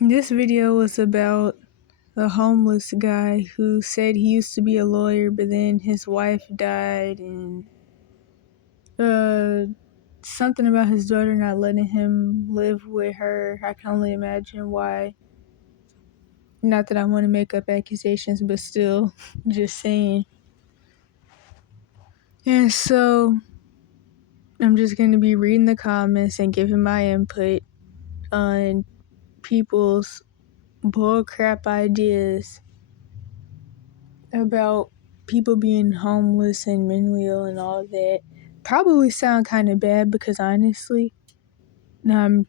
This video was about a homeless guy who said he used to be a lawyer, but then his wife died, and something about his daughter not letting him live with her. I can only imagine why. Not that I want to make up accusations, but still, just saying. And so I'm just going to be reading the comments and giving my input on people's bullcrap ideas about people being homeless and mentally ill and all that. Probably sound kind of bad because honestly, I'm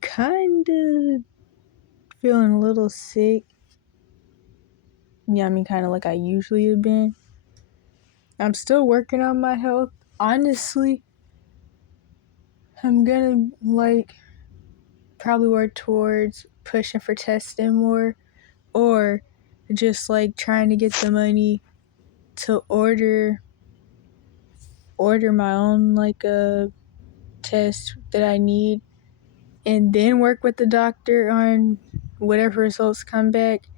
kind of feeling a little sick. Yeah, I mean, kind of like I usually have been. I'm still working on my health. Honestly, I'm gonna probably work towards pushing for testing more, or just trying to get the money to order my own a test that I need, and then work with the doctor on whatever results come back.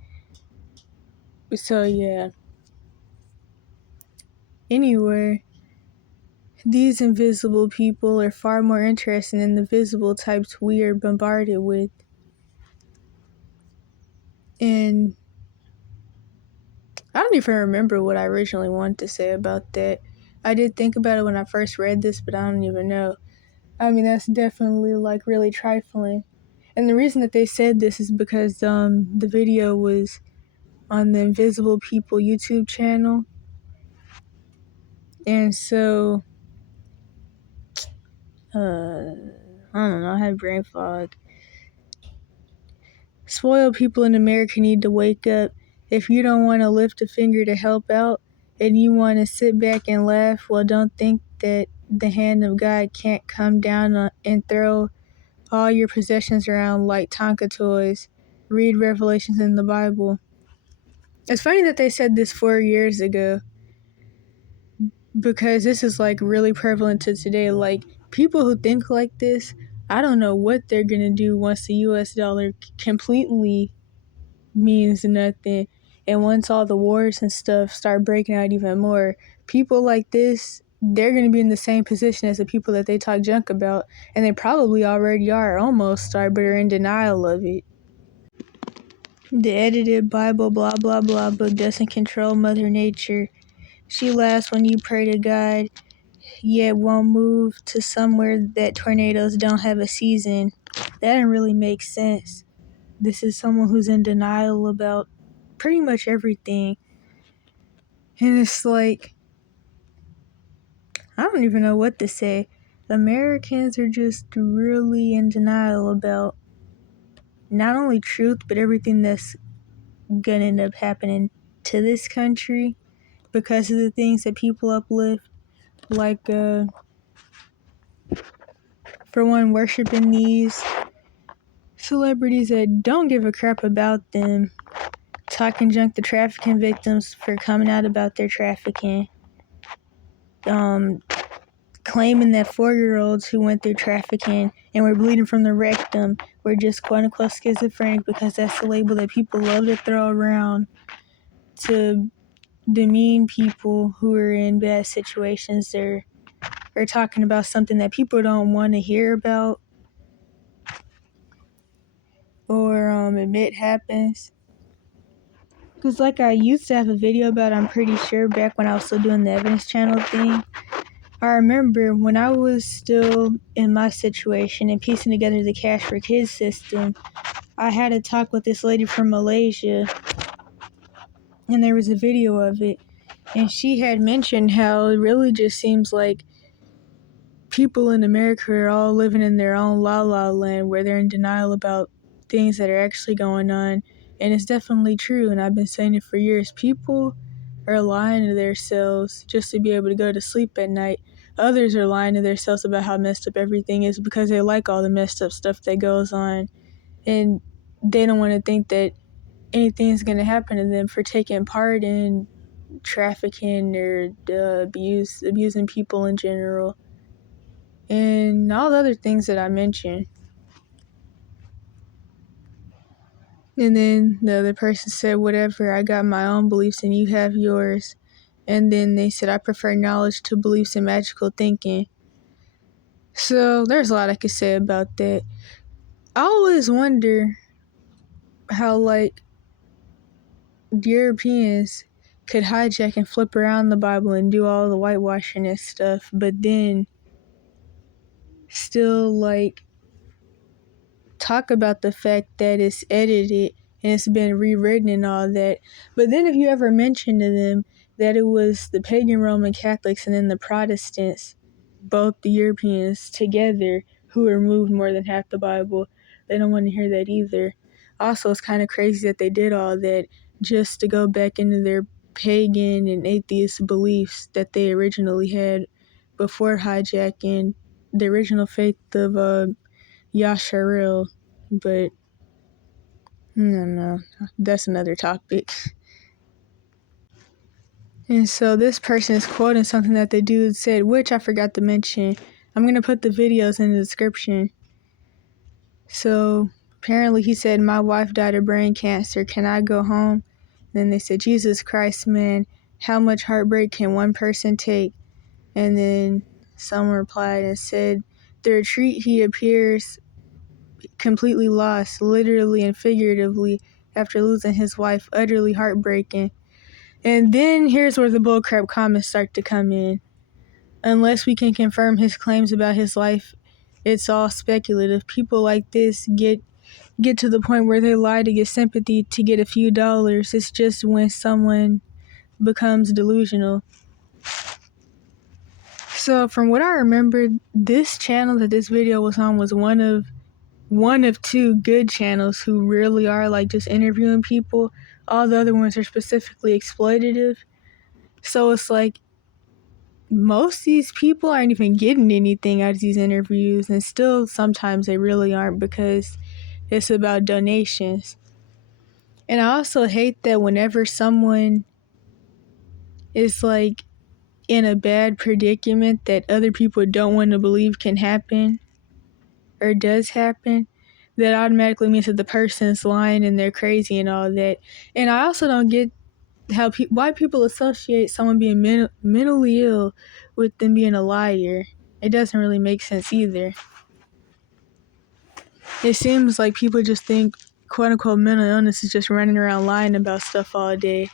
So yeah. Anyway, these invisible people are far more interesting than the visible types we are bombarded with. And I don't even remember what I originally wanted to say about that. I did think about it when I first read this, but I don't even know. I mean, that's definitely really trifling. And the reason that they said this is because the video was on the Invisible People YouTube channel. And so I don't know, I have brain fog. Spoiled people in America need to wake up. If you don't want to lift a finger to help out and you want to sit back and laugh, well, don't think that the hand of God can't come down and throw all your possessions around like Tonka toys. Read Revelations in the Bible. It's funny that they said this 4 years ago, because this is really prevalent to today. People who think like this, I don't know what they're gonna do once the US dollar completely means nothing, and once all the wars and stuff start breaking out even more. People like this, they're gonna be in the same position as the people that they talk junk about, and they probably already are, almost are, but are in denial of it. The edited Bible blah blah blah book doesn't control Mother Nature. She laughs when you pray to God, yet won't move to somewhere that tornadoes don't have a season. That didn't really make sense. This is someone who's in denial about pretty much everything. And it's I don't even know what to say. Americans are just really in denial about not only truth, but everything that's gonna end up happening to this country because of the things that people uplift. For one, worshiping these celebrities that don't give a crap about them, talking junk to trafficking victims for coming out about their trafficking, claiming that 4-year-olds who went through trafficking and were bleeding from the rectum were just quote-unquote schizophrenic, because that's the label that people love to throw around to demean people who are in bad situations. They're talking about something that people don't want to hear about or admit happens. Because I used to have a video about, I'm pretty sure, back when I was still doing the evidence channel thing. I remember when I was still in my situation and piecing together the Cash for Kids system, I had a talk with this lady from Malaysia, and there was a video of it, and she had mentioned how it really just seems like people in America are all living in their own la-la land where they're in denial about things that are actually going on. And it's definitely true, and I've been saying it for years. People are lying to themselves just to be able to go to sleep at night. Others are lying to themselves about how messed up everything is because they like all the messed up stuff that goes on, and they don't want to think that anything's going to happen to them for taking part in trafficking or abusing people in general, and all the other things that I mentioned. And then the other person said, whatever, I got my own beliefs and you have yours. And then they said, I prefer knowledge to beliefs and magical thinking. So there's a lot I could say about that. I always wonder how, like, Europeans could hijack and flip around the Bible and do all the whitewashing and stuff, but then still, like, talk about the fact that it's edited and it's been rewritten and all that. But then if you ever mention to them that it was the pagan Roman Catholics and then the Protestants, both the Europeans together, who removed more than half the Bible, they don't want to hear that either. Also, it's kind of crazy that they did all that just to go back into their pagan and atheist beliefs that they originally had before hijacking the original faith of Yasharil. But no, that's another topic. And so this person is quoting something that the dude said, which I forgot to mention. I'm going to put the videos in the description. So apparently he said, my wife died of brain cancer. Can I go home? Then they said, Jesus Christ, man, how much heartbreak can one person take? And then someone replied and said, the retreat he appears completely lost, literally and figuratively, after losing his wife, utterly heartbreaking. And then here's where the bullcrap comments start to come in. Unless we can confirm his claims about his life, it's all speculative. People like this get to the point where they lie to get sympathy to get a few dollars. It's just when someone becomes delusional. So from what I remember, this channel that this video was on was one of two good channels who really are like just interviewing people. All the other ones are specifically exploitative. So it's like most of these people aren't even getting anything out of these interviews, and still sometimes they really aren't because it's about donations. And I also hate that whenever someone is like in a bad predicament that other people don't want to believe can happen or does happen, that automatically means that the person's lying and they're crazy and all that. And I also don't get how why people associate someone being mentally ill with them being a liar. It doesn't really make sense either. It seems like people just think quote unquote mental illness is just running around lying about stuff all day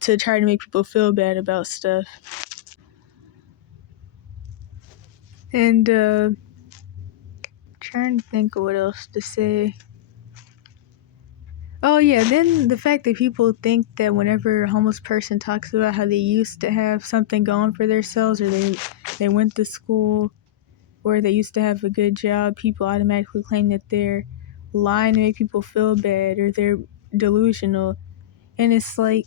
to try to make people feel bad about stuff. And trying to think of what else to say. Oh yeah, then the fact that people think that whenever a homeless person talks about how they used to have something going for themselves, or they went to school, or they used to have a good job, people automatically claim that they're lying to make people feel bad or they're delusional. And it's like,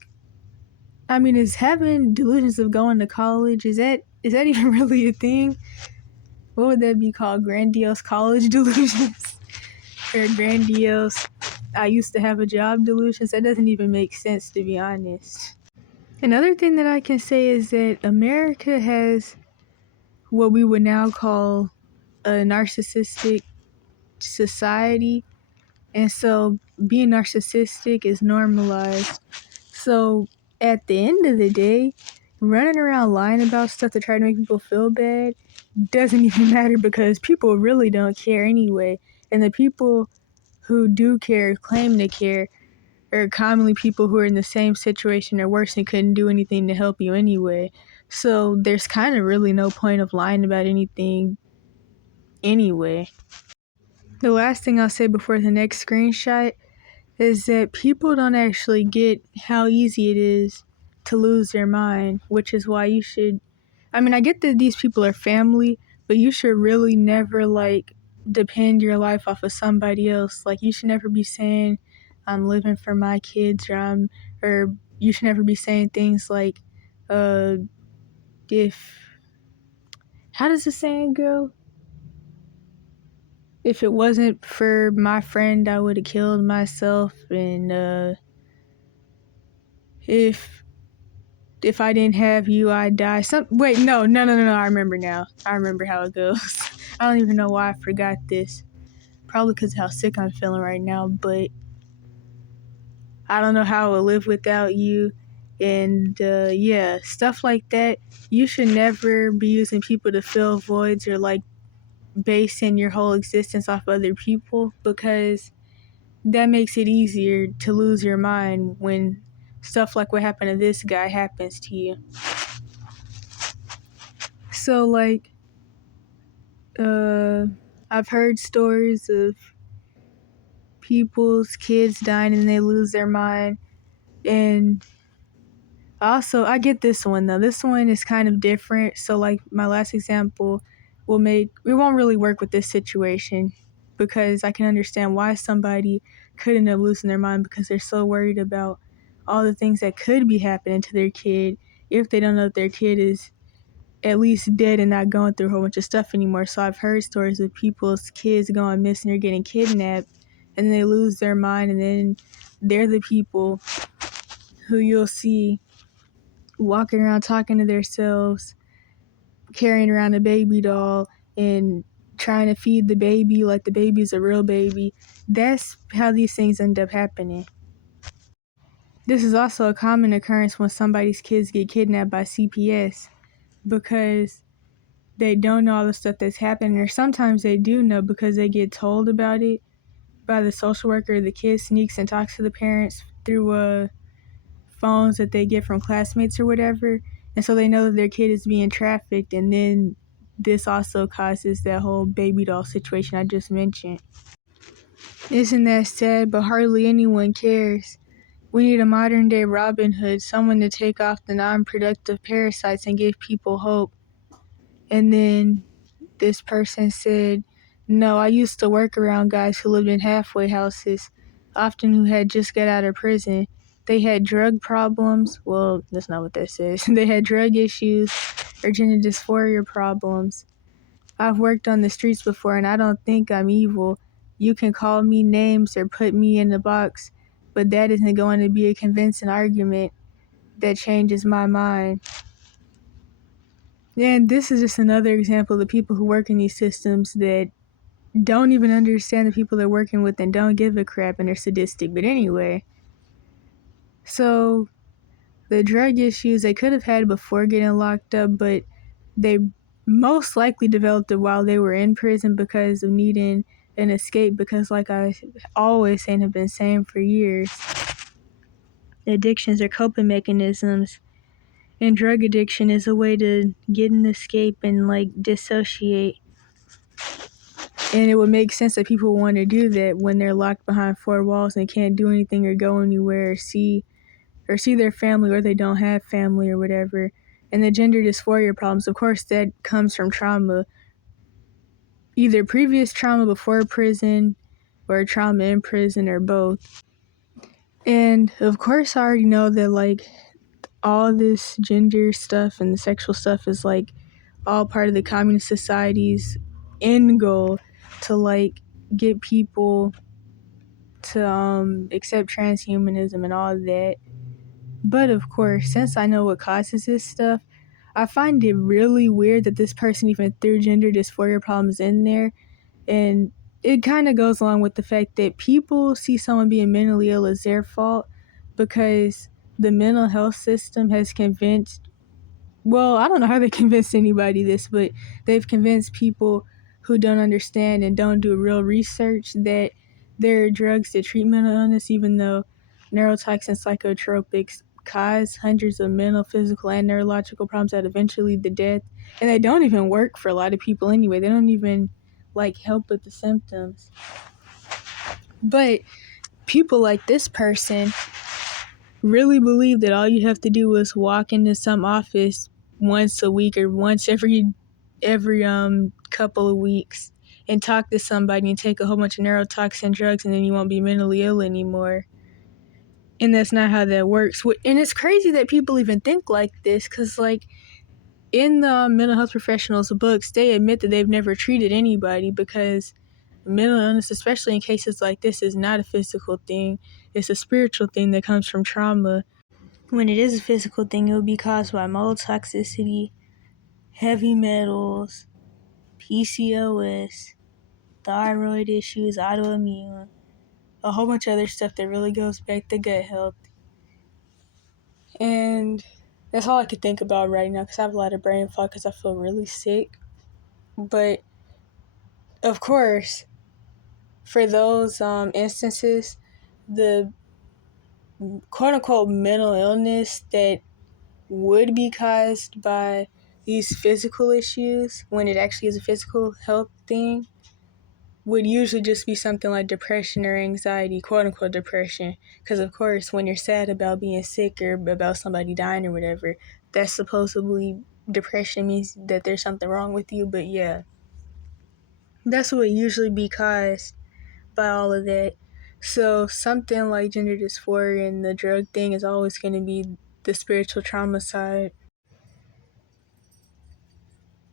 I mean, is having delusions of going to college, is that even really a thing? What would that be called? Grandiose college delusions? Or grandiose I used to have a job delusions? That doesn't even make sense, to be honest. Another thing that I can say is that America has what we would now call a narcissistic society, and so being narcissistic is normalized. So at the end of the day, running around lying about stuff to try to make people feel bad doesn't even matter because people really don't care anyway. And the people who do care, claim to care, are commonly people who are in the same situation or worse and couldn't do anything to help you anyway. So there's kind of really no point of lying about anything anyway. The last thing I'll say before the next screenshot is that people don't actually get how easy it is to lose their mind, which is why you should, I mean, I get that these people are family, but you should really never like depend your life off of somebody else. Like you should never be saying I'm living for my kids, or you should never be saying things like if, how does the saying go? If it wasn't for my friend, I would have killed myself. And if I didn't have you, I'd die. Wait, no. I remember now. I remember how it goes. I don't even know why I forgot this. Probably because of how sick I'm feeling right now. But I don't know how I would live without you. And yeah, stuff like that. You should never be using people to fill voids or like basing your whole existence off other people, because that makes it easier to lose your mind when stuff like what happened to this guy happens to you. So like I've heard stories of people's kids dying and they lose their mind. And also, I get this one though. This one is kind of different. So like my last example we won't really work with this situation, because I can understand why somebody could end up losing their mind, because they're so worried about all the things that could be happening to their kid if they don't know that their kid is at least dead and not going through a whole bunch of stuff anymore. So I've heard stories of people's kids going missing or getting kidnapped, and then they lose their mind, and then they're the people who you'll see walking around talking to themselves, carrying around a baby doll and trying to feed the baby like the baby's a real baby. That's how these things end up happening. This is also a common occurrence when somebody's kids get kidnapped by CPS, because they don't know all the stuff that's happening, or sometimes they do know because they get told about it by the social worker. The kid sneaks and talks to the parents through phones that they get from classmates or whatever, and so they know that their kid is being trafficked, and then this also causes that whole baby doll situation I just mentioned. Isn't that sad? But hardly anyone cares. We need a modern day Robin Hood, someone to take off the non-productive parasites and give people hope. And then this person said, no, I used to work around guys who lived in halfway houses, often who had just got out of prison. They had drug problems. Well, that's not what that says. They had drug issues or gender dysphoria problems. I've worked on the streets before, and I don't think I'm evil. You can call me names or put me in a box, but that isn't going to be a convincing argument that changes my mind. And this is just another example of the people who work in these systems that don't even understand the people they're working with and don't give a crap, and they're sadistic. But anyway, so the drug issues they could have had before getting locked up, but they most likely developed it while they were in prison because of needing an escape, because like I always say and have been saying for years, addictions are coping mechanisms, and drug addiction is a way to get an escape and like dissociate. And it would make sense that people want to do that when they're locked behind four walls and can't do anything or go anywhere or see their family, or they don't have family or whatever. And the gender dysphoria problems, of course, that comes from trauma, either previous trauma before prison or trauma in prison or both. And of course, I already know that like all this gender stuff and the sexual stuff is like all part of the communist society's end goal to like get people to accept transhumanism and all of that. But of course, since I know what causes this stuff, I find it really weird that this person even threw gender dysphoria problems in there. And it kind of goes along with the fact that people see someone being mentally ill as their fault, because the mental health system has convinced, well, I don't know how they convinced anybody this, but they've convinced people who don't understand and don't do real research that there are drugs that treat mental illness, even though neurotoxin psychotropics cause hundreds of mental, physical, and neurological problems that eventually lead to death. And they don't even work for a lot of people anyway. They don't even like help with the symptoms. But people like this person really believe that all you have to do is walk into some office once a week or once every couple of weeks and talk to somebody and take a whole bunch of neurotoxin drugs, and then you won't be mentally ill anymore. And that's not how that works. And it's crazy that people even think like this, because like in the mental health professionals' books, they admit that they've never treated anybody, because mental illness, especially in cases like this, is not a physical thing. It's a spiritual thing that comes from trauma. When it is a physical thing, it would be caused by mold toxicity, heavy metals, PCOS, thyroid issues, autoimmune, a whole bunch of other stuff that really goes back to gut health. And that's all I could think about right now because I have a lot of brain fog because I feel really sick. But of course, for those instances, the quote unquote mental illness that would be caused by these physical issues, when it actually is a physical health thing, would usually just be something like depression or anxiety, quote unquote depression. Because of course, when you're sad about being sick or about somebody dying or whatever, that's supposedly depression, means that there's something wrong with you. But yeah, that's what would usually be caused by all of that. So something like gender dysphoria and the drug thing is always going to be the spiritual trauma side.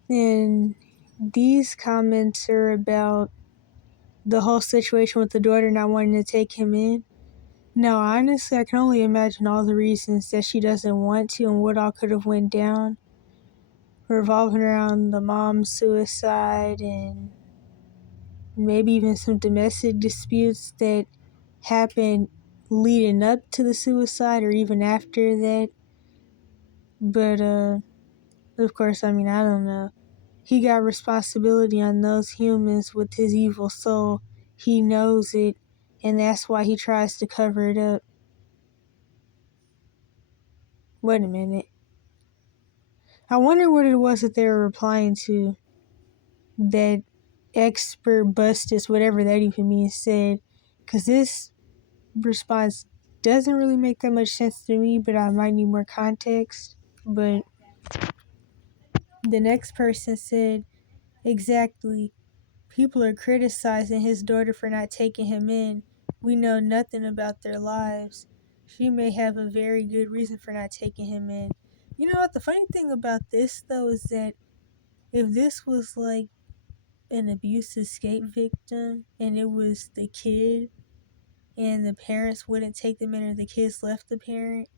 And these comments are about the whole situation with the daughter not wanting to take him in. Now, honestly, I can only imagine all the reasons that she doesn't want to and what all could have went down, revolving around the mom's suicide and maybe even some domestic disputes that happened leading up to the suicide or even after that. But, of course, I mean, I don't know. He got responsibility on those humans with his evil soul. He knows it, and that's why he tries to cover it up. Wait a minute. I wonder what it was that they were replying to. That expert bustus, whatever that even means, said. Because this response doesn't really make that much sense to me, but I might need more context. But the next person said, exactly. People are criticizing his daughter for not taking him in. We know nothing about their lives. She may have a very good reason for not taking him in. You know what? The funny thing about this, though, is that if this was like an abuse escape victim and it was the kid and the parents wouldn't take them in or the kids left the parent,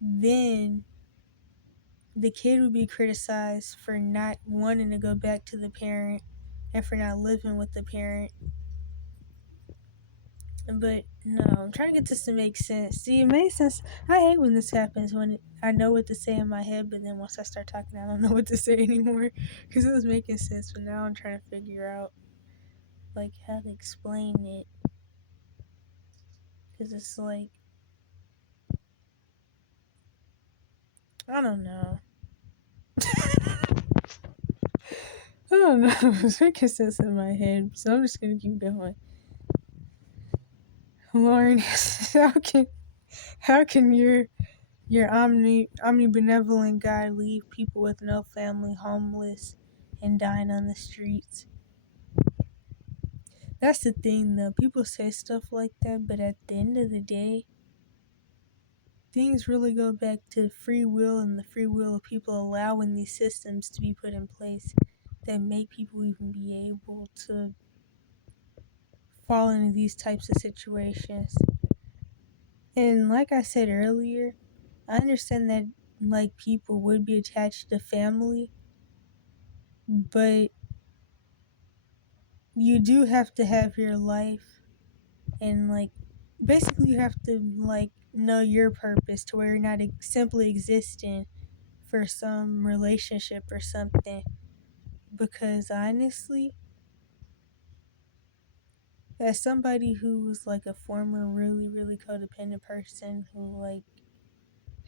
then the kid would be criticized for not wanting to go back to the parent and for not living with the parent. But no, I'm trying to get this to make sense. See, it makes sense. I hate when this happens, when I know what to say in my head, but then once I start talking, I don't know what to say anymore. Because it was making sense, but now I'm trying to figure out like how to explain it. Because it's like, I don't know. I don't know. It's making sense in my head, so I'm just gonna keep going. Lauren, how can your omnibenevolent God leave people with no family homeless and dying on the streets? That's the thing, though. People say stuff like that, but at the end of the day, things really go back to free will and the free will of people allowing these systems to be put in place that make people even be able to fall into these types of situations. And like I said earlier, I understand that like people would be attached to family, but you do have to have your life and like basically you have to like know your purpose to where you're not simply existing for some relationship or something. Because honestly, as somebody who was like a former really codependent person who like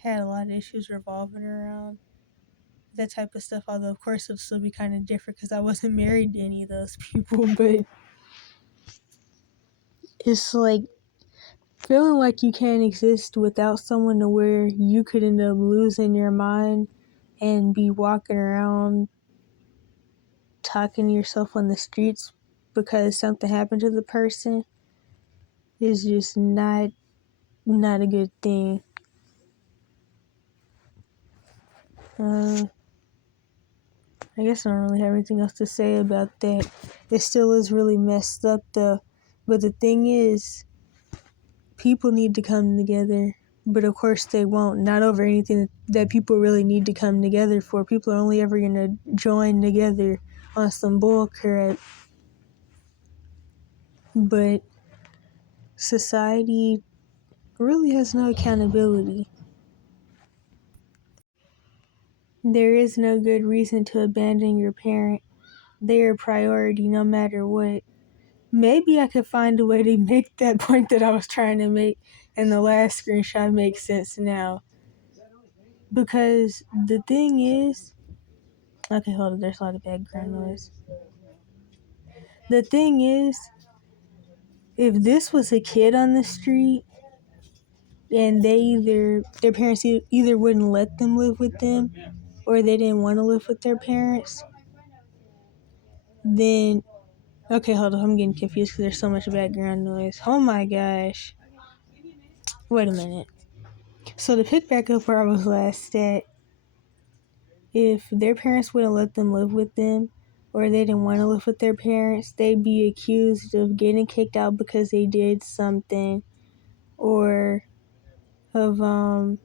had a lot of issues revolving around that type of stuff, although of course it would still be kind of different because I wasn't married to any of those people, but it's like feeling like you can't exist without someone to where you could end up losing your mind and be walking around talking to yourself on the streets because something happened to the person is just not a good thing. I guess I don't really have anything else to say about that. It still is really messed up though. But the thing is, people need to come together. But of course they won't. Not over anything that people really need to come together for. People are only ever going to join together on some bull crap. but society really has no accountability. There is no good reason to abandon your parent. They are a priority no matter what. Maybe I could find a way to make that point that I was trying to make in the last screenshot make sense now. Because the thing is, okay, hold on, there's a lot of background noise. The thing is, if this was a kid on the street and their parents either wouldn't let them live with them or they didn't want to live with their parents, then, okay, hold on, I'm getting confused because there's so much background noise. Oh my gosh. Wait a minute. So to pick back up where I was last at, if their parents wouldn't let them live with them or they didn't want to live with their parents, they'd be accused of getting kicked out because they did something, or of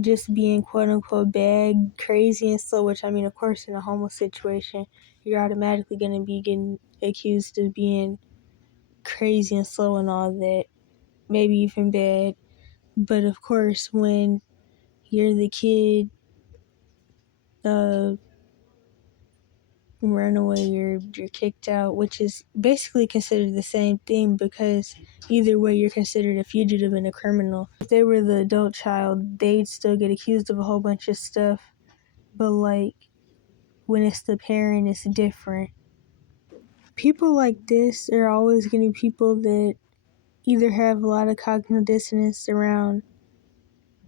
just being quote unquote bad, crazy and slow, which I mean, of course, in a homeless situation, you're automatically going to be getting accused of being crazy and slow and all that, maybe even bad. But of course, when you're the kid, run away, you're kicked out, which is basically considered the same thing because either way you're considered a fugitive and a criminal. If they were the adult child, they'd still get accused of a whole bunch of stuff, but like when it's the parent, it's different. People like this are always going to be people that either have a lot of cognitive dissonance around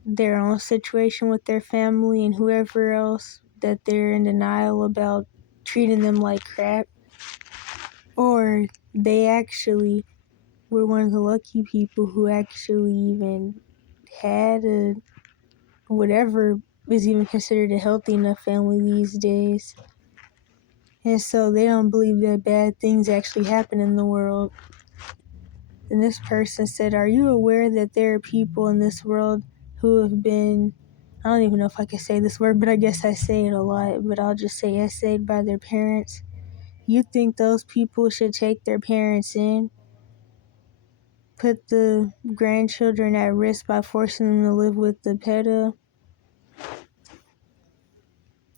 their own situation with their family and whoever else, that they're in denial about treating them like crap, or they actually were one of the lucky people who actually even had a whatever is even considered a healthy enough family these days. And so they don't believe that bad things actually happen in the world. And this person said, "Are you aware that there are people in this world who have been," I don't even know if I can say this word, but I guess I say it a lot, but I'll just say essayed by their parents. You think those people should take their parents in, put the grandchildren at risk by forcing them to live with the pedo?"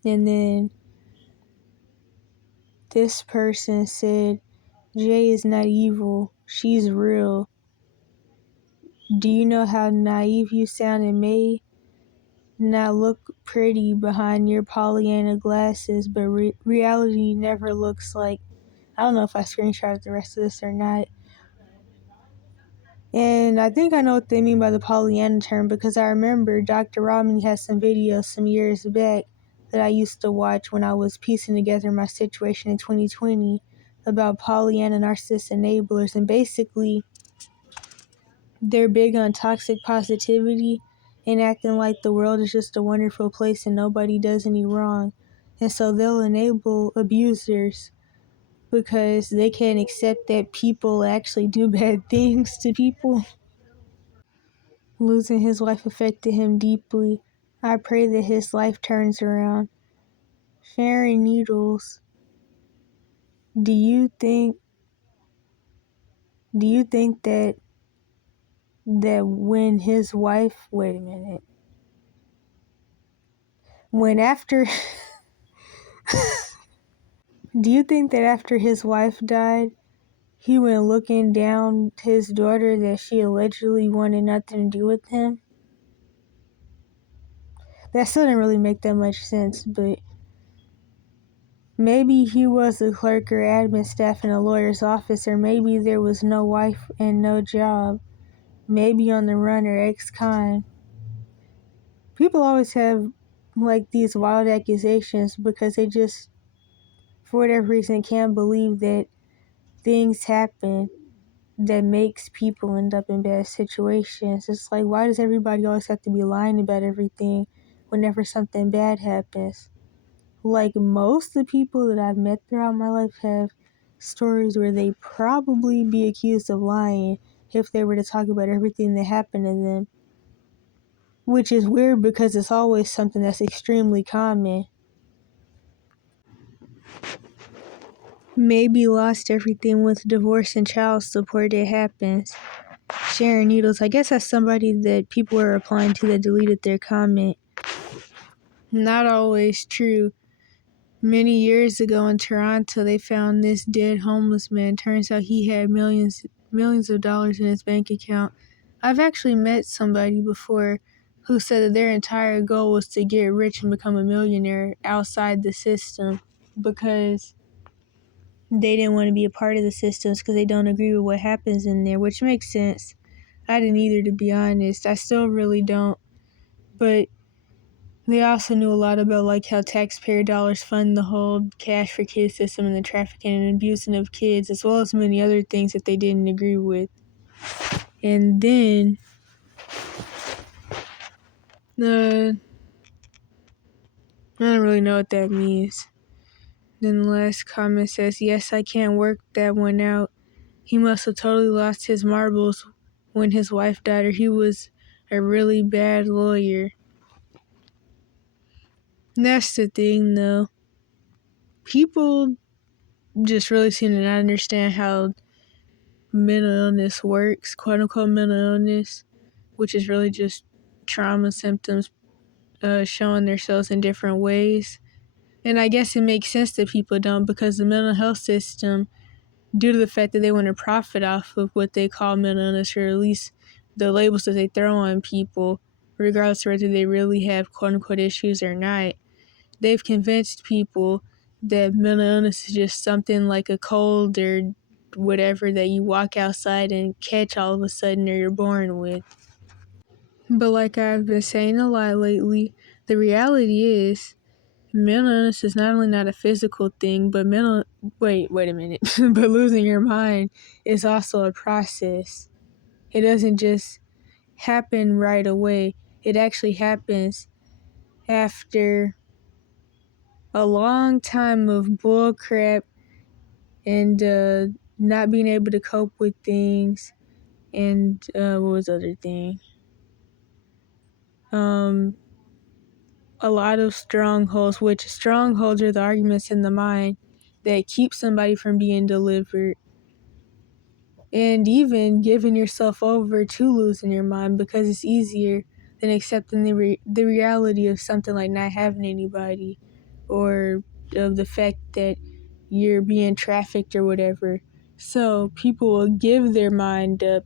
And then this person said, "Jay is not evil. She's real. Do you know how naive you sound and may not look pretty behind your Pollyanna glasses, but reality never looks like," I don't know if I screenshotted the rest of this or not. And I think I know what they mean by the Pollyanna term because I remember Dr. Romney had some videos some years back that I used to watch when I was piecing together my situation in 2020 about Pollyanna narcissist enablers. And basically, they're big on toxic positivity and acting like the world is just a wonderful place and nobody does any wrong. And so they'll enable abusers because they can't accept that people actually do bad things to people. Losing his wife affected him deeply. I pray that his life turns around. Sharing needles. Do you think that when his wife, wait a minute. When after Do you think that after his wife died, he went looking down his daughter that she allegedly wanted nothing to do with him? That still didn't really make that much sense, but maybe he was a clerk or admin staff in a lawyer's office, or maybe there was no wife and no job. Maybe on the run or ex-con. People always have like these wild accusations because they just, for whatever reason, can't believe that things happen that makes people end up in bad situations. It's like, why does everybody always have to be lying about everything whenever something bad happens? Like, most of the people that I've met throughout my life have stories where they probably be accused of lying if they were to talk about everything that happened to them. Which is weird because it's always something that's extremely common. maybe lost everything with divorce and child support. It happens. Sharing needles. I guess that's somebody that people were replying to that deleted their comment. Not always true. Many years ago in Toronto, they found this dead homeless man. Turns out he had millions of dollars in his bank account. I've actually met somebody before who said that their entire goal was to get rich and become a millionaire outside the system because they didn't want to be a part of the systems because they don't agree with what happens in there, which makes sense. I didn't either, to be honest. I still really don't. But they also knew a lot about like how taxpayer dollars fund the whole cash for kids system and the trafficking and abusing of kids, as well as many other things that they didn't agree with. And then I don't really know what that means. Then the last comment says, yes, I can't work that one out. He must have totally lost his marbles when his wife died, or he was a really bad lawyer. That's the thing, though. People just really seem to not understand how mental illness works, quote unquote mental illness, which is really just trauma symptoms showing themselves in different ways. And I guess it makes sense that people don't, because the mental health system, due to the fact that they want to profit off of what they call mental illness, or at least the labels that they throw on people, regardless of whether they really have quote unquote issues or not, they've convinced people that mental illness is just something like a cold or whatever that you walk outside and catch all of a sudden or you're born with. But like I've been saying a lot lately, the reality is mental illness is not only not a physical thing, but wait a minute, but losing your mind is also a process. It doesn't just happen right away. It actually happens after a long time of bullcrap and not being able to cope with things, and what was the other thing? A lot of strongholds, which strongholds are the arguments in the mind that keep somebody from being delivered, and even giving yourself over to losing your mind because it's easier than accepting the reality of something like not having anybody, or of the fact that you're being trafficked or whatever. So people will give their mind up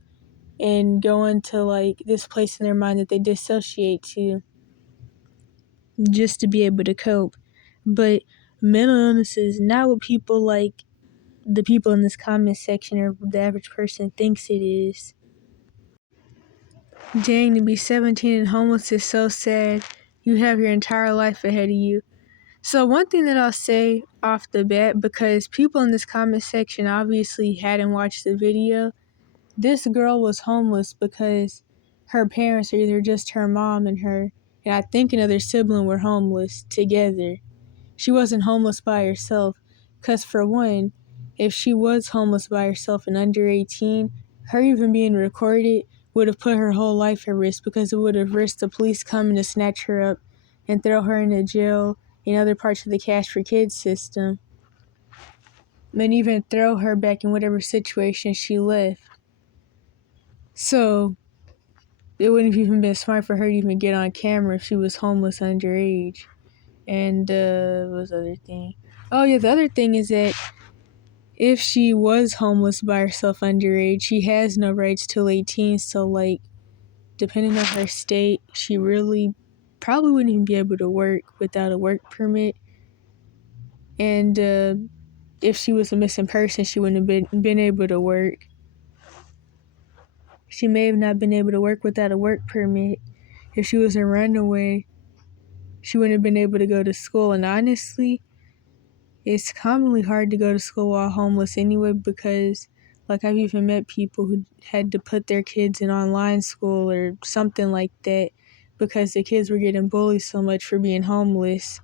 and go into like this place in their mind that they dissociate to just to be able to cope. But mental illness is not what people like the people in this comment section or the average person thinks it is. Dang, to be 17 and homeless is so sad. You have your entire life ahead of you. So one thing that I'll say off the bat, because people in this comment section obviously hadn't watched the video, this girl was homeless because her parents, or either just her mom and her, and I think another sibling, were homeless together. She wasn't homeless by herself, because for one, if she was homeless by herself and under 18, her even being recorded would have put her whole life at risk, because it would have risked the police coming to snatch her up and throw her into jail in other parts of the cash for kids system, and even throw her back in whatever situation she left. So it wouldn't have even been smart for her to even get on camera if she was homeless underage. And what was the other thing? Oh yeah, the other thing is that if she was homeless by herself underage, she has no rights till 18. So like, depending on her state, she really probably wouldn't even be able to work without a work permit. And if she was a missing person, she wouldn't have been able to work. She may have not been able to work without a work permit. If she was a runaway, she wouldn't have been able to go to school. And honestly, it's commonly hard to go to school while homeless anyway, because like I've even met people who had to put their kids in online school or something like that because the kids were getting bullied so much for being homeless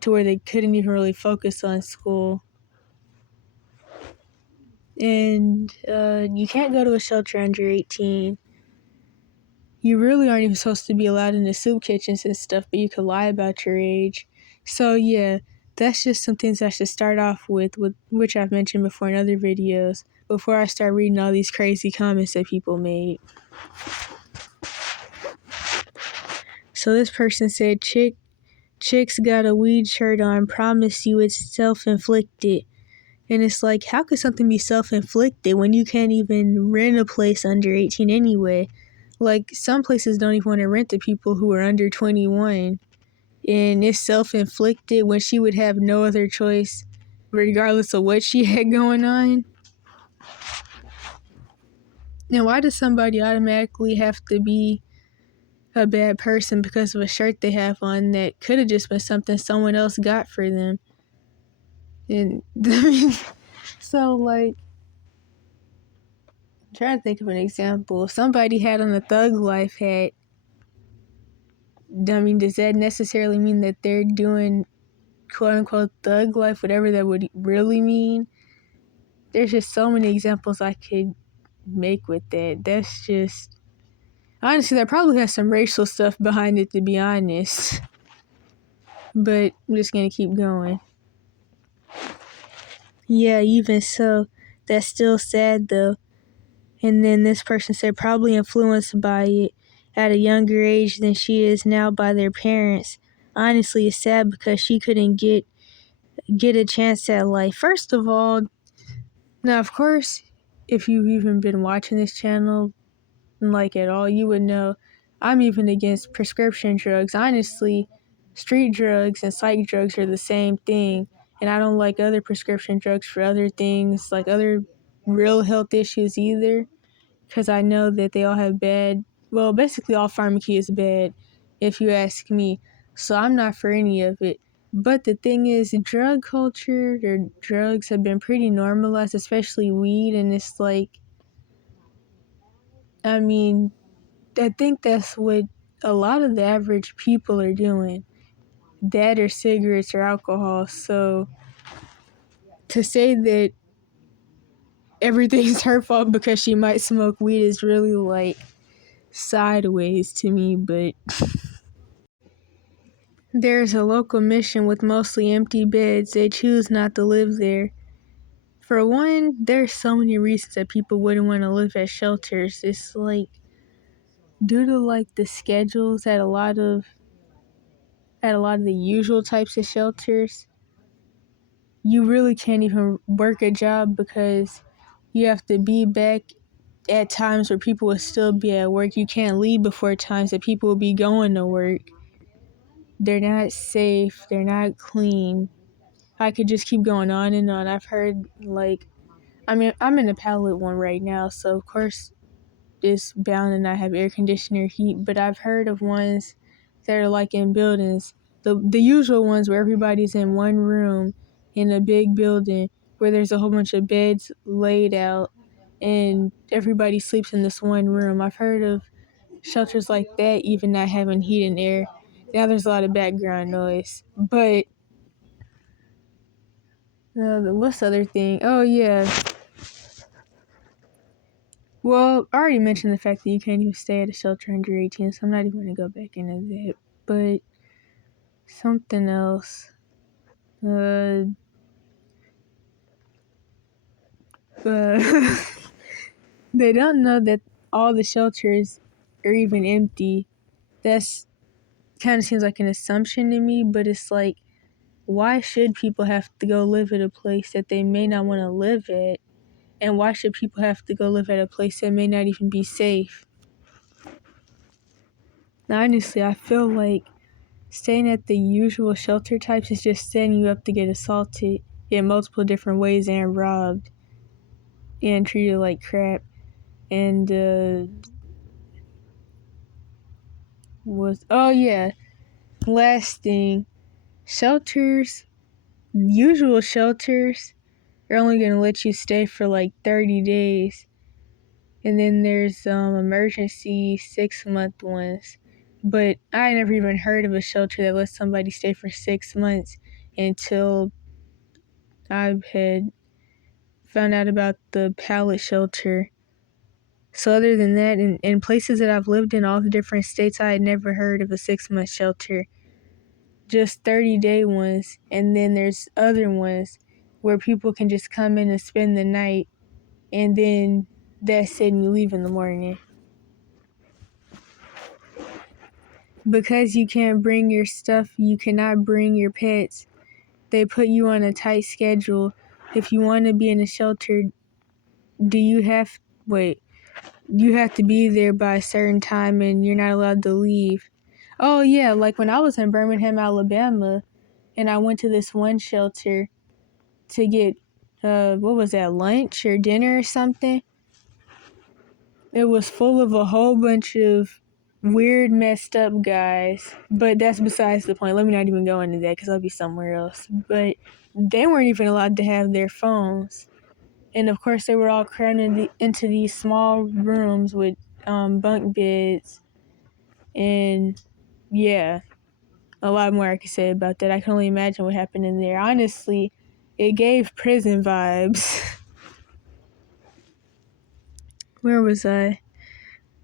to where they couldn't even really focus on school. And you can't go to a shelter under 18. You really aren't even supposed to be allowed in the soup kitchens and stuff, but you could lie about your age. So yeah, that's just some things I should start off with which I've mentioned before in other videos, before I start reading all these crazy comments that people made. So this person said, Chick's got a weed shirt on, promise you it's self-inflicted. And it's like, how could something be self-inflicted when you can't even rent a place under 18 anyway? Like, some places don't even want to rent to people who are under 21. And it's self-inflicted when she would have no other choice, regardless of what she had going on. Now, why does somebody automatically have to be a bad person because of a shirt they have on that could have just been something someone else got for them? And so, like, I'm trying to think of an example. If somebody had on a Thug Life hat, does that necessarily mean that they're doing quote unquote thug life, whatever that would really mean? There's just so many examples I could make with that. That's just, honestly, that probably has some racial stuff behind it, to be honest. But I'm just gonna keep going. Yeah, even so, that's still sad though. And then this person said, probably influenced by it at a younger age than she is now by their parents. Honestly, it's sad because she couldn't get a chance at life. First of all, now of course, if you've even been watching this channel like at all, you would know I'm even against prescription drugs. Honestly, street drugs and psych drugs are the same thing, and I don't like other prescription drugs for other things, like other real health issues either, because I know that they all have basically all pharmacy is bad, if you ask me. So I'm not for any of it. But the thing is, drug culture or drugs have been pretty normalized, especially weed, and it's like, I mean, I think that's what a lot of the average people are doing. That or cigarettes or alcohol. So to say that everything's her fault because she might smoke weed is really like sideways to me. But there's a local mission with mostly empty beds. They choose not to live there. For one, there's so many reasons that people wouldn't want to live at shelters. It's like due to like the schedules at a lot of the usual types of shelters, you really can't even work a job because you have to be back at times where people will still be at work. You can't leave before times that people will be going to work. They're not safe. They're not clean. I could just keep going on and on. I've heard, like, I mean, I'm in a pallet one right now, so of course it's bound to not have air conditioner heat, but I've heard of ones that are like in buildings. The usual ones where everybody's in one room in a big building where there's a whole bunch of beds laid out and everybody sleeps in this one room. I've heard of shelters like that even not having heat and air. Now there's a lot of background noise. But what's the other thing? Oh yeah. Well, I already mentioned the fact that you can't even stay at a shelter under 18, so I'm not even going to go back into that. But something else. They don't know that all the shelters are even empty. That's kind of seems like an assumption to me, but it's like, why should people have to go live at a place that they may not want to live at? And why should people have to go live at a place that may not even be safe? Now, honestly, I feel like staying at the usual shelter types is just setting you up to get assaulted in multiple different ways and robbed and treated like crap. And last thing, usual shelters are only going to let you stay for like 30 days. And then there's emergency 6-month ones. But I never even heard of a shelter that lets somebody stay for 6 months until I had found out about the pallet shelter. So other than that, in places that I've lived in, all the different states, I had never heard of a 6-month shelter. just 30-day ones, and then there's other ones where people can just come in and spend the night, and then that's it and you leave in the morning. Because you can't bring your stuff, you cannot bring your pets, they put you on a tight schedule. If you want to be in a shelter, you have to be there by a certain time and you're not allowed to leave. Oh yeah, like when I was in Birmingham, Alabama, and I went to this one shelter to get, lunch or dinner or something. It was full of a whole bunch of weird, messed up guys. But that's besides the point. Let me not even go into that because I'll be somewhere else. But they weren't even allowed to have their phones. And of course, they were all crammed into these small rooms with bunk beds. And yeah, a lot more I could say about that. I can only imagine what happened in there. Honestly, it gave prison vibes. Where was I?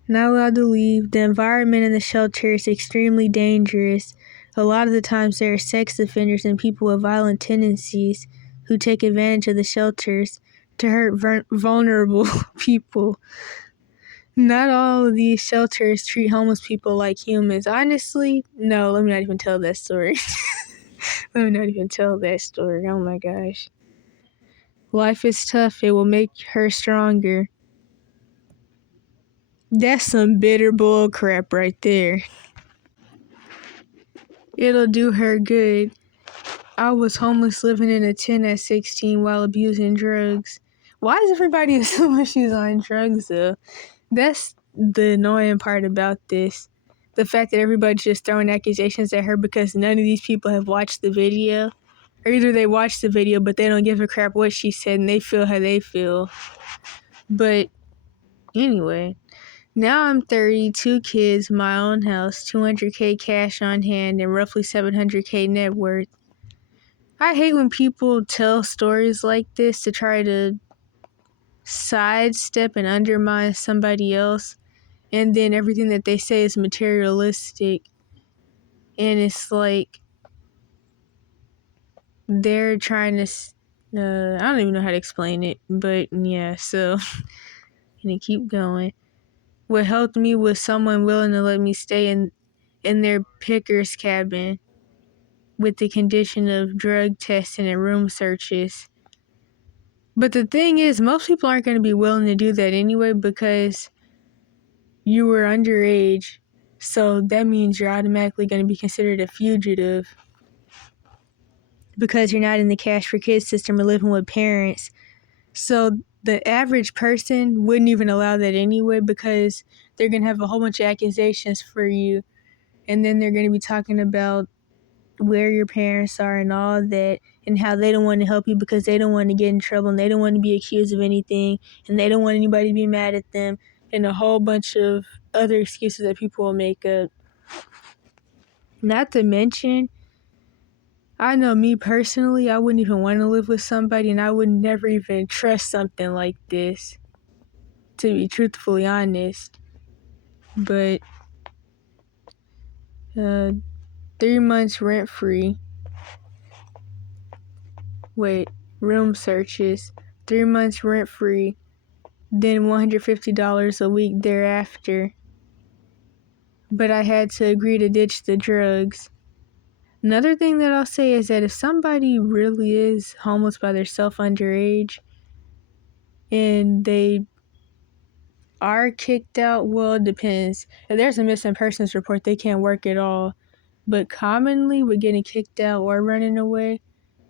Not allowed to leave. The environment in the shelter is extremely dangerous. A lot of the times there are sex offenders and people with violent tendencies who take advantage of the shelters to hurt vulnerable people. Not all of these shelters treat homeless people like humans. Honestly, no, let me not even tell that story. Let me not even tell that story. Oh my gosh. Life is tough. It will make her stronger. That's some bitter bull crap right there. It'll do her good. I was homeless living in a tent at 16 while abusing drugs. Why is everybody assuming she's on drugs though? That's the annoying part about this. The fact that everybody's just throwing accusations at her because none of these people have watched the video. Or either they watched the video but they don't give a crap what she said and they feel how they feel. But anyway, now I'm 30, 2 kids, my own house, $200K cash on hand, and roughly $700K net worth. I hate when people tell stories like this to try to sidestep and undermine somebody else, and then everything that they say is materialistic, and it's like they're trying to I don't even know how to explain it, but yeah, so I'm gonna keep going. What helped me was someone willing to let me stay in their picker's cabin with the condition of drug testing and room searches. But the thing is, most people aren't going to be willing to do that anyway because you were underage. So that means you're automatically going to be considered a fugitive because you're not in the cash for kids system or living with parents. So the average person wouldn't even allow that anyway because they're going to have a whole bunch of accusations for you. And then they're going to be talking about where your parents are and all that, and how they don't want to help you because they don't want to get in trouble and they don't want to be accused of anything and they don't want anybody to be mad at them, and a whole bunch of other excuses that people will make up. Not to mention, I know me personally, I wouldn't even want to live with somebody and I would never even trust something like this, to be truthfully honest. But 3 months rent free. Room searches, 3 months rent free, then $150 a week thereafter. But I had to agree to ditch the drugs. Another thing that I'll say is that if somebody really is homeless by themselves underage and they are kicked out, well, it depends. If there's a missing persons report, they can't work at all. But commonly with getting kicked out or running away,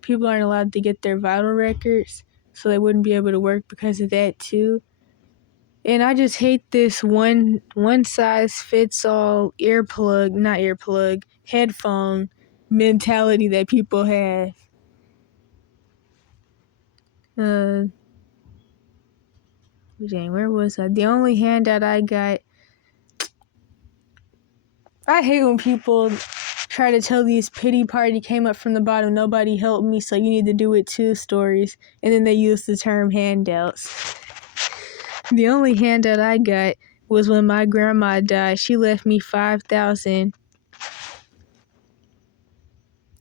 people aren't allowed to get their vital records, so they wouldn't be able to work because of that too. And I just hate this one size fits all headphone mentality that people have. Dang, where was I? The only handout I got, I hate when people try to tell these pity party came up from the bottom, nobody helped me, so you need to do it too stories, and then they use the term handouts. The only handout I got was when my grandma died. She left me $5,000.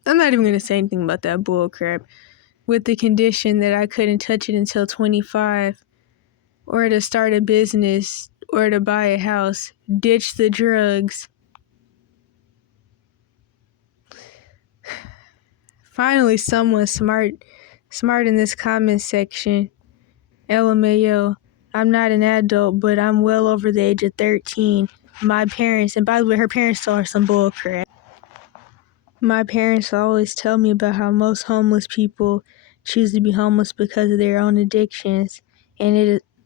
I'm not even going to say anything about that bull crap. With the condition that I couldn't touch it until 25, or to start a business, or to buy a house, ditch the drugs. Finally, someone smart in this comment section. LMAO. I'm not an adult, but I'm well over the age of 13. My parents, and by the way, her parents told her some bull crap. My parents always tell me about how most homeless people choose to be homeless because of their own addictions, and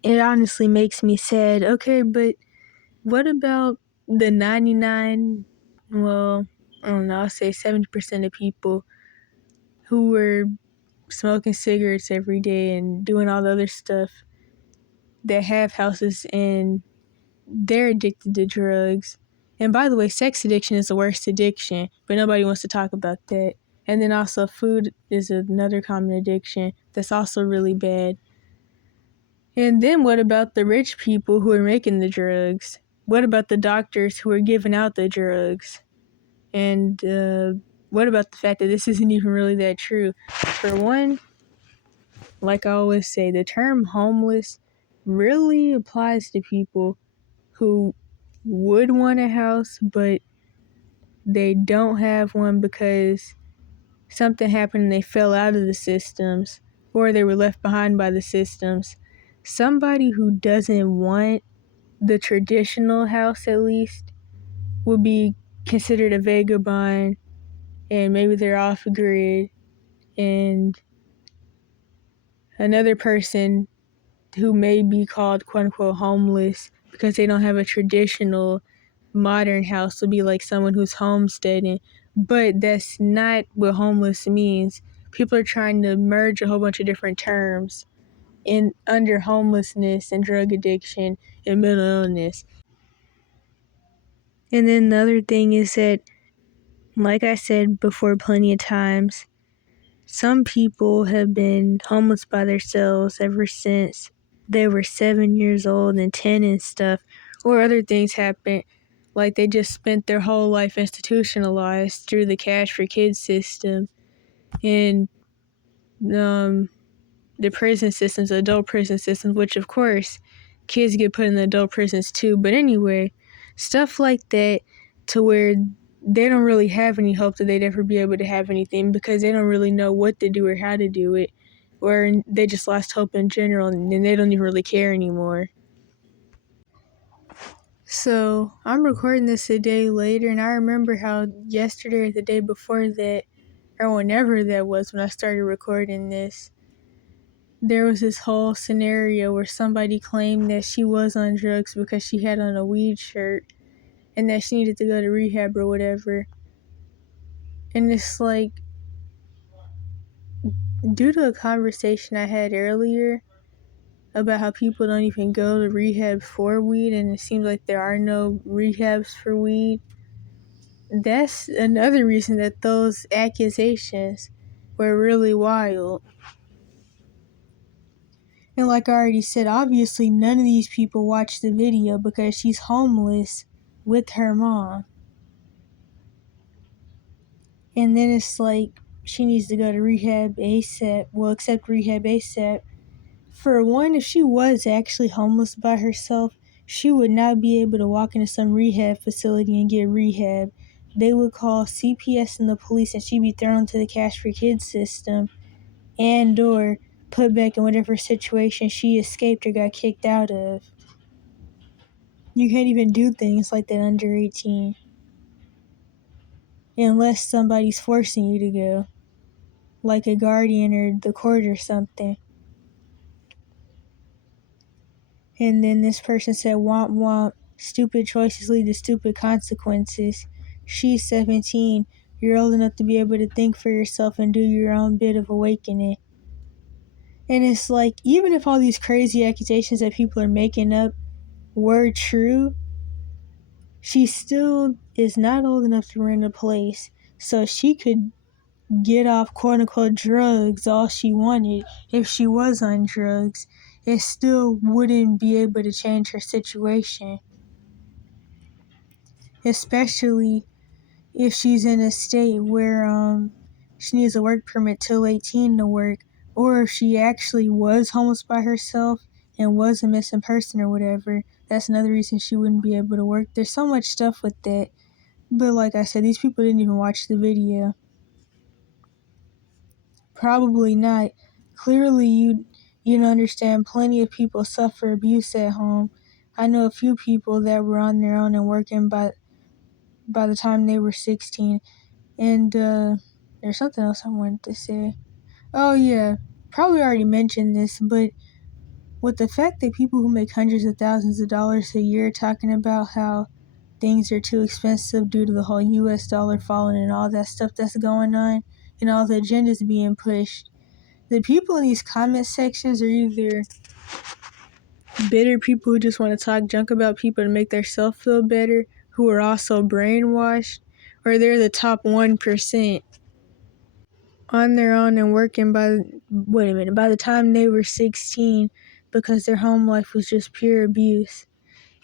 it honestly makes me sad. Okay, but what about the 99, well, I don't know, I'll say 70% of people who were smoking cigarettes every day and doing all the other stuff that have houses and they're addicted to drugs. And by the way, sex addiction is the worst addiction, but nobody wants to talk about that. And then also food is another common addiction that's also really bad. And then what about the rich people who are making the drugs? What about the doctors who are giving out the drugs? And what about the fact that this isn't even really that true? For one, like I always say, the term homeless really applies to people who would want a house, but they don't have one because something happened and they fell out of the systems, or they were left behind by the systems. Somebody who doesn't want the traditional house, at least, would be considered a vagabond, and maybe they're off grid. And another person who may be called quote unquote homeless because they don't have a traditional modern house would be like someone who's homesteading. But that's not what homeless means. People are trying to merge a whole bunch of different terms in under homelessness and drug addiction and mental illness. And then the other thing is that, like I said before plenty of times, some people have been homeless by themselves ever since they were 7 years old and 10 and stuff, or other things happen, like they just spent their whole life institutionalized through the Cash for Kids system and the prison systems, adult prison systems, which of course kids get put in the adult prisons too. But anyway, stuff like that, to where they don't really have any hope that they'd ever be able to have anything because they don't really know what to do or how to do it, or they just lost hope in general and they don't even really care anymore. So I'm recording this a day later, and I remember how yesterday or the day before that, or whenever that was when I started recording this, there was this whole scenario where somebody claimed that she was on drugs because she had on a weed shirt and that she needed to go to rehab or whatever. And it's like, due to a conversation I had earlier about how people don't even go to rehab for weed, and it seems like there are no rehabs for weed, that's another reason that those accusations were really wild. And like I already said, obviously none of these people watched the video because she's homeless with her mom. And then it's like she needs to go to rehab ASAP. Well, accept rehab ASAP. For one, if she was actually homeless by herself, she would not be able to walk into some rehab facility and get rehab. They would call CPS and the police, and she'd be thrown to the Cash for Kids system and or put back in whatever situation she escaped or got kicked out of. You can't even do things like that under 18 unless somebody's forcing you to go, like a guardian or the court or something. And then this person said, womp womp, stupid choices lead to stupid consequences. She's 17. You're old enough to be able to think for yourself and do your own bit of awakening. And it's like, even if all these crazy accusations that people are making up were true, she still is not old enough to rent a place. So she could get off quote unquote drugs all she wanted. If she was on drugs, it still wouldn't be able to change her situation. Especially if she's in a state where she needs a work permit till 18 to work, or if she actually was homeless by herself and was a missing person or whatever, that's another reason she wouldn't be able to work. There's so much stuff with that. But like I said, these people didn't even watch the video. Probably not. Clearly, you don't understand. Plenty of people suffer abuse at home. I know a few people that were on their own and working by the time they were 16. And there's something else I wanted to say. Oh yeah, probably already mentioned this, but with the fact that people who make hundreds of thousands of dollars a year talking about how things are too expensive due to the whole US dollar falling and all that stuff that's going on and all the agendas being pushed, the people in these comment sections are either bitter people who just want to talk junk about people to make themselves feel better, who are also brainwashed, or they're the top 1% on their own and working by the time they were 16 because their home life was just pure abuse.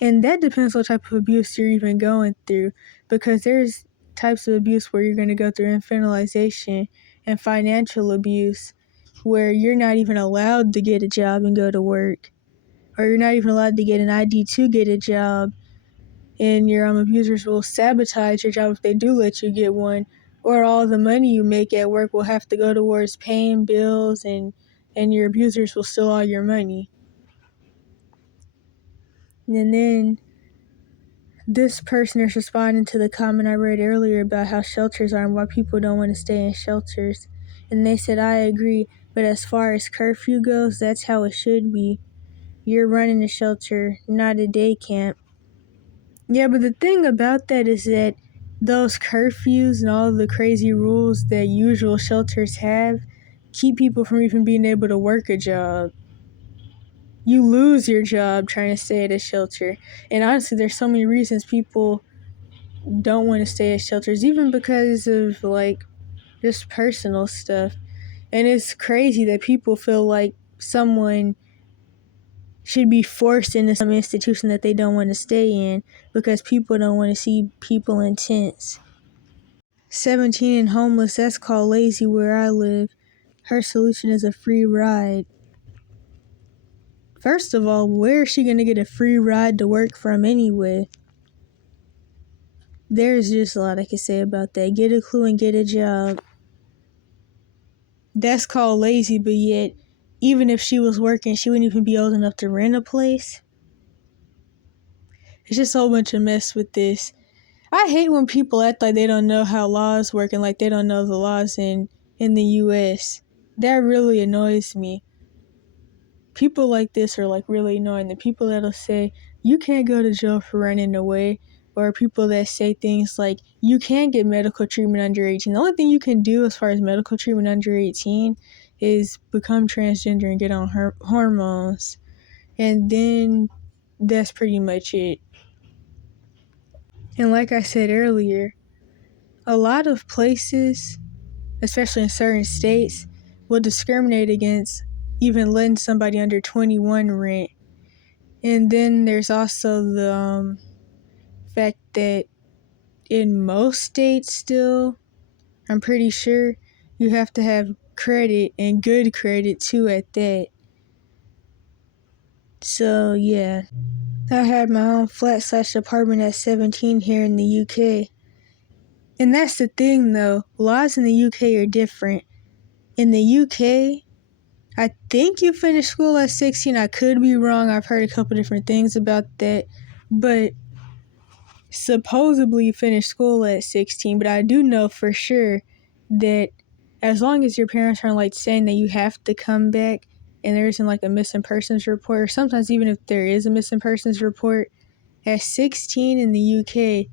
And that depends what type of abuse you're even going through, because there's types of abuse where you're going to go through infantilization and financial abuse where you're not even allowed to get a job and go to work, or you're not even allowed to get an ID to get a job, and your abusers will sabotage your job if they do let you get one, or all the money you make at work will have to go towards paying bills, and your abusers will steal all your money. And then this person is responding to the comment I read earlier about how shelters are and why people don't want to stay in shelters. And they said, I agree, but as far as curfew goes, that's how it should be. You're running a shelter, not a day camp. Yeah, but the thing about that is that those curfews and all the crazy rules that usual shelters have keep people from even being able to work a job. You lose your job trying to stay at a shelter. And honestly, there's so many reasons people don't want to stay at shelters, even because of just personal stuff. And it's crazy that people feel like someone should be forced into some institution that they don't want to stay in because people don't want to see people in tents. 17 and homeless, that's called lazy where I live. Her solution is a free ride. First of all, where is she going to get a free ride to work from anyway? There's just a lot I can say about that. Get a clue and get a job. That's called lazy, but yet, even if she was working, she wouldn't even be old enough to rent a place. It's just a whole bunch of mess with this. I hate when people act like they don't know how laws work and like they don't know the laws in the US. That really annoys me. People like this are really annoying. The people that'll say, you can't go to jail for running away, or people that say things like, you can get medical treatment under 18. The only thing you can do as far as medical treatment under 18 is become transgender and get on hormones. And then that's pretty much it. And like I said earlier, a lot of places, especially in certain states, will discriminate against even letting somebody under 21 rent. And then there's also the fact that in most states still, I'm pretty sure, you have to have credit, and good credit too at that. So yeah, I had my own flat/apartment at 17 here in the UK. And that's the thing though, laws in the UK are different. In the UK, I think you finish school at 16. I could be wrong. I've heard a couple different things about that. But supposedly you finish school at 16. But I do know for sure that as long as your parents aren't saying that you have to come back and there isn't a missing persons report, or sometimes even if there is a missing persons report, at 16 in the UK,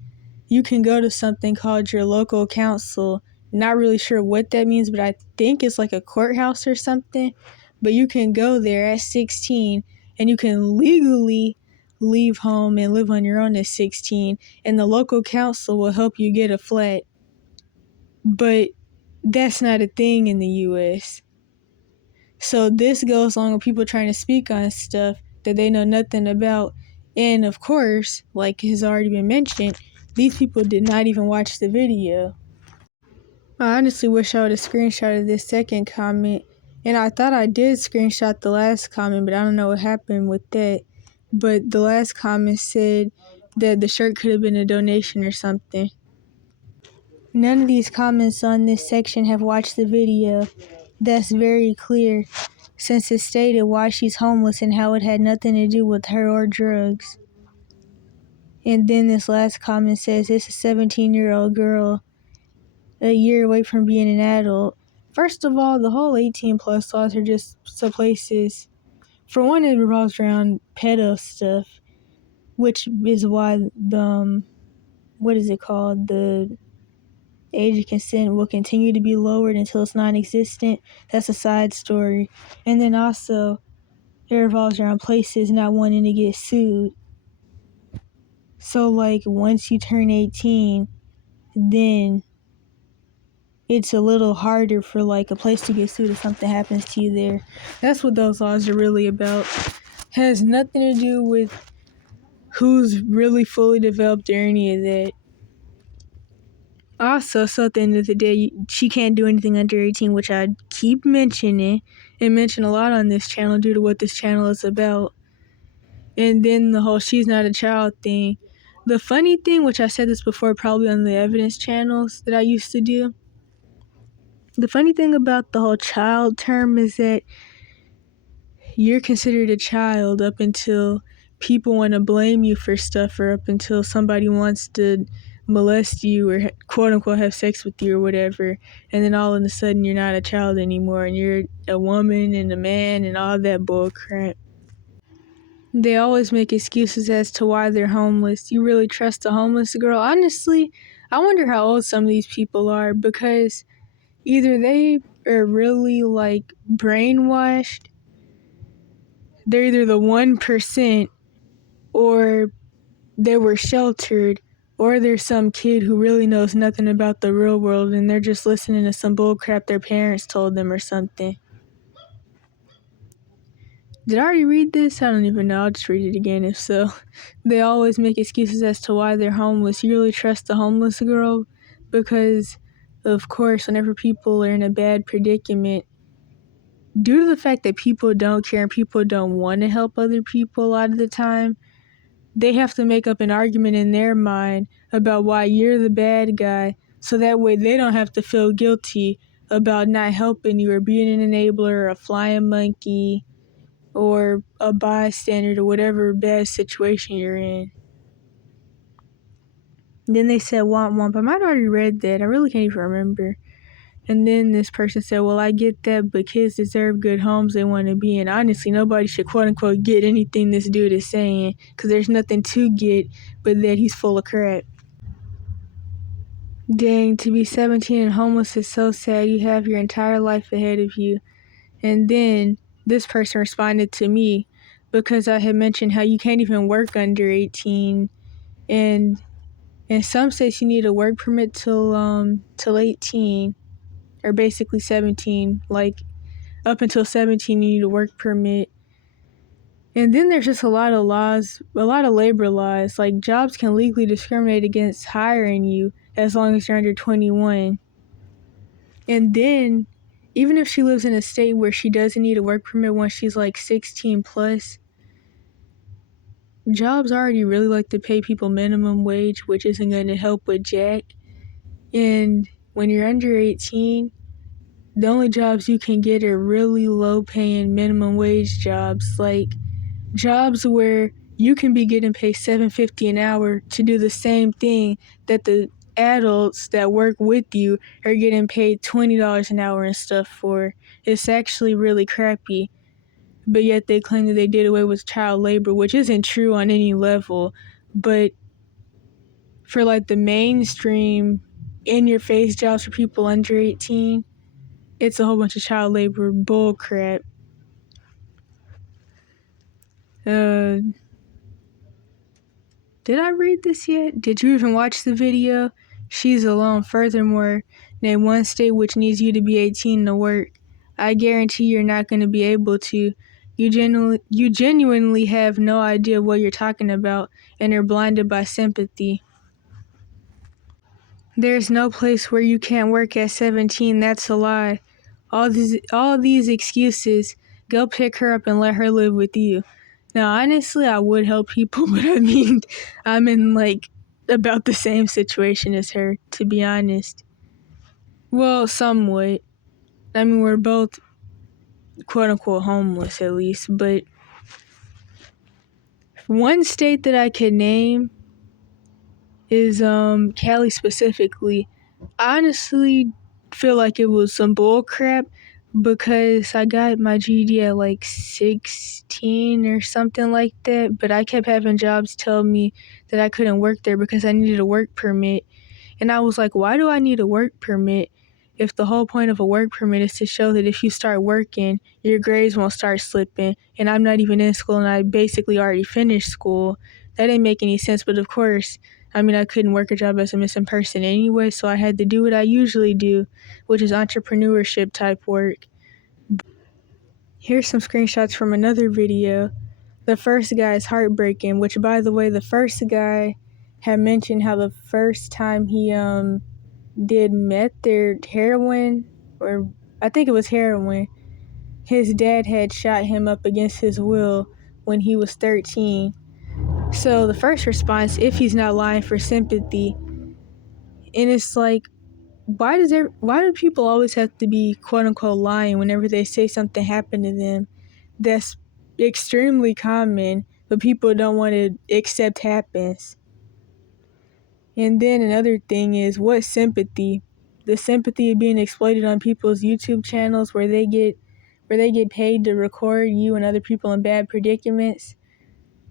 you can go to something called your local council. Not really sure what that means, but I think it's like a courthouse or something. But you can go there at 16 and you can legally leave home and live on your own at 16, and the local council will help you get a flat. But that's not a thing in the US. So this goes along with people trying to speak on stuff that they know nothing about. And of course, like has already been mentioned, these people did not even watch the video. I honestly wish I would have screenshotted this second comment. And I thought I did screenshot the last comment, but I don't know what happened with that. But the last comment said that the shirt could have been a donation or something. None of these comments on this section have watched the video. That's very clear, since it stated why she's homeless and how it had nothing to do with her or drugs. And then this last comment says it's a 17-year-old girl, a year away from being an adult. First of all, the whole 18 plus laws are just so places. For one, it revolves around pedo stuff, which is why the what is it called? The age of consent will continue to be lowered until it's non-existent. That's a side story. And then also, it revolves around places not wanting to get sued. So like once you turn 18, then it's a little harder for like a place to get sued if something happens to you there. That's what those laws are really about. Has nothing to do with who's really fully developed or any of that. Also, so at the end of the day, she can't do anything under 18, which I keep mentioning and mention a lot on this channel due to what this channel is about. And then the whole she's not a child thing. The funny thing, which I said this before probably on the evidence channels that I used to do, the funny thing about the whole child term is that you're considered a child up until people want to blame you for stuff, or up until somebody wants to molest you or quote unquote have sex with you or whatever, and then all of a sudden you're not a child anymore and you're a woman and a man and all that bull crap. They always make excuses as to why they're homeless. You really trust a homeless girl? Honestly, I wonder how old some of these people are, because either they are really like brainwashed, they're either the 1%, or they were sheltered, or there's some kid who really knows nothing about the real world and they're just listening to some bull crap their parents told them or something. Did I already read this? I don't even know. I'll just read it again if so. They always make excuses as to why they're homeless. You really trust the homeless girl? Because, of course, whenever people are in a bad predicament, due to the fact that people don't care and people don't want to help other people a lot of the time, they have to make up an argument in their mind about why you're the bad guy, so that way they don't have to feel guilty about not helping you or being an enabler or a flying monkey or a bystander to whatever bad situation you're in. Then they said womp womp. I might have already read that. I really can't even remember. And then this person said, well, I get that, but kids deserve good homes they want to be in. Honestly, nobody should quote unquote get anything this dude is saying, because there's nothing to get but that he's full of crap. Dang, to be 17 and homeless is so sad. You have your entire life ahead of you. And then this person responded to me because I had mentioned how you can't even work under 18, and in some states you need a work permit till 18, or basically 17. Like up until 17 you need a work permit. And then there's just a lot of laws, a lot of labor laws, like jobs can legally discriminate against hiring you as long as you're under 21. And then even if she lives in a state where she doesn't need a work permit once she's like 16 plus, jobs already really like to pay people minimum wage, which isn't going to help with jack. And when you're under 18, the only jobs you can get are really low paying minimum wage jobs, like jobs where you can be getting paid $7.50 an hour to do the same thing that the adults that work with you are getting paid $20 an hour and stuff for. It's actually really crappy. But yet they claim that they did away with child labor, which isn't true on any level. But for like the mainstream in your face jobs for people under 18, it's a whole bunch of child labor bull crap. Did I read this yet? Did you even watch the video? She's alone. Furthermore, name one state which needs you to be 18 to work. I guarantee you're not going to be able to. You genuinely have no idea what you're talking about and are blinded by sympathy. There's no place where you can't work at 17. That's a lie. All these excuses. Go pick her up and let her live with you. Now, honestly, I would help people, but I mean, I'm in like about the same situation as her, to be honest. Well, somewhat. I mean, we're both quote unquote homeless at least, but one state that I could name is Cali specifically. I honestly feel like it was some bull crap because I got my GED at like 16 or something like that, but I kept having jobs tell me that I couldn't work there because I needed a work permit. And I was like, why do I need a work permit if the whole point of a work permit is to show that if you start working, your grades won't start slipping, and I'm not even in school and I basically already finished school? That didn't make any sense, but of course, I mean, I couldn't work a job as a missing person anyway, so I had to do what I usually do, which is entrepreneurship type work. Here's some screenshots from another video. The first guy is heartbreaking, which, by the way, the first guy had mentioned how the first time he did meth or heroin, or I think it was heroin, his dad had shot him up against his will when he was 13. So the first response, if he's not lying, for sympathy. And it's like, why do people always have to be quote unquote lying whenever they say something happened to them? That's extremely common, but people don't want to accept happens. And then another thing is, what sympathy? The sympathy of being exploited on people's YouTube channels where they get paid to record you and other people in bad predicaments.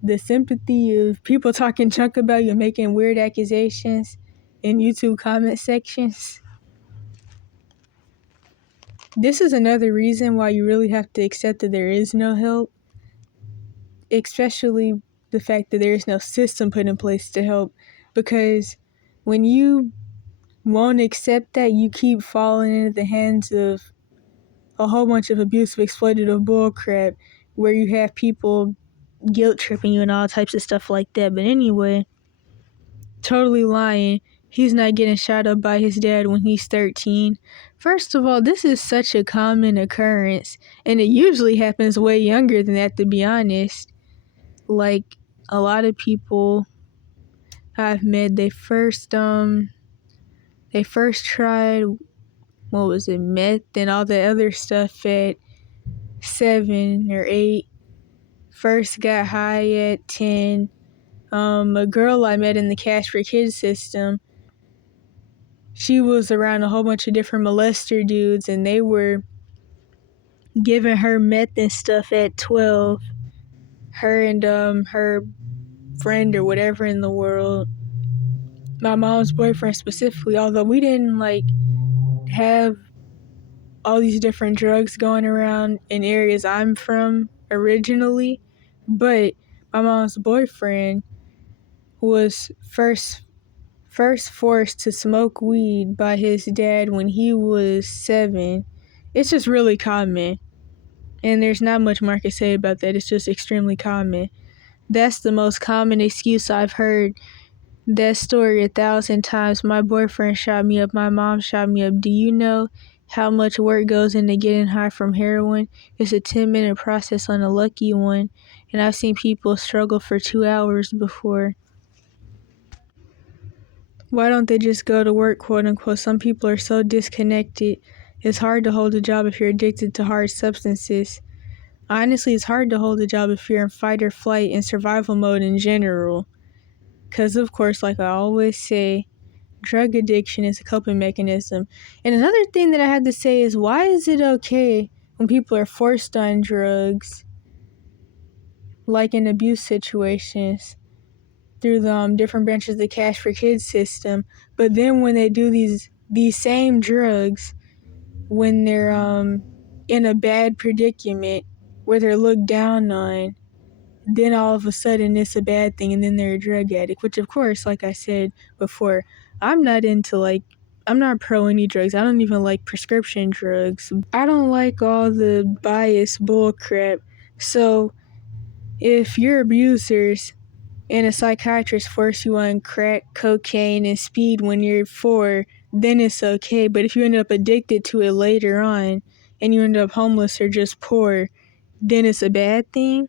The sympathy of people talking junk about you and making weird accusations in YouTube comment sections. This is another reason why you really have to accept that there is no help, especially the fact that there is no system put in place to help, because when you won't accept that, you keep falling into the hands of a whole bunch of abusive, exploitative bullcrap where you have people guilt tripping you and all types of stuff like that. But anyway, totally lying. He's not getting shot up by his dad when he's 13. First of all, this is such a common occurrence, and it usually happens way younger than that, to be honest. Like, a lot of people I've met, they first tried, what was it, meth and all the other stuff at 7 or 8. First got high at 10. A girl I met in the Cash for Kids system, she was around a whole bunch of different molester dudes, and they were giving her meth and stuff at 12. Her and her friend or whatever in the world. My mom's boyfriend specifically, although we didn't like have all these different drugs going around in areas I'm from originally, but my mom's boyfriend was first forced to smoke weed by his dad when he was 7. It's just really common, and there's not much more I can say about that. It's just extremely common. That's the most common excuse I've heard. That story 1,000 times. My boyfriend shot me up, my mom shot me up. Do you know how much work goes into getting high from heroin? It's a 10-minute process on a lucky one, and I've seen people struggle for 2 hours before. Why don't they just go to work, quote unquote? Some people are so disconnected. It's hard to hold a job if you're addicted to hard substances. Honestly, it's hard to hold a job if you're in fight or flight and survival mode in general. Because, of course, like I always say, drug addiction is a coping mechanism. And another thing that I had to say is, why is it okay when people are forced on drugs, like in abuse situations, through the different branches of the Cash for Kids system, but then when they do these same drugs, when they're in a bad predicament where they're looked down on, then all of a sudden it's a bad thing, and then they're a drug addict, which of course, like I said before, I'm not pro any drugs. I don't even like prescription drugs. I don't like all the biased bull crap. So if you're abusers and a psychiatrist force you on crack, cocaine, and speed when you're 4, then it's okay. But if you end up addicted to it later on and you end up homeless or just poor, then it's a bad thing.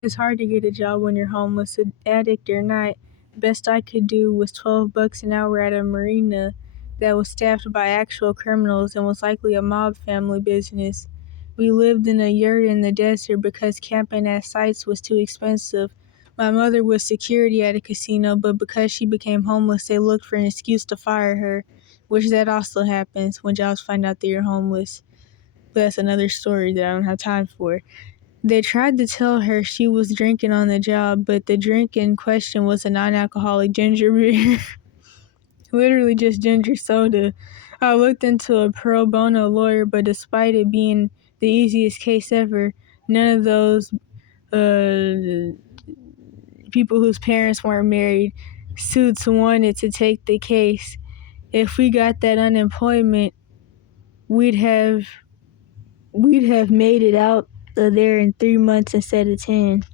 It's hard to get a job when you're homeless, addict or not. Best I could do was $12 an hour at a marina that was staffed by actual criminals and was likely a mob family business. We lived in a yurt in the desert because camping at sites was too expensive. My mother was security at a casino, but because she became homeless, they looked for an excuse to fire her, which that also happens when jobs find out that you're homeless. But that's another story that I don't have time for. They tried to tell her she was drinking on the job, but the drink in question was a non-alcoholic ginger beer. Literally just ginger soda. I looked into a pro bono lawyer, but despite it being the easiest case ever, none of those people whose parents weren't married suits wanted to take the case. If we got that unemployment, we'd have made it out there in 3 months instead of 10.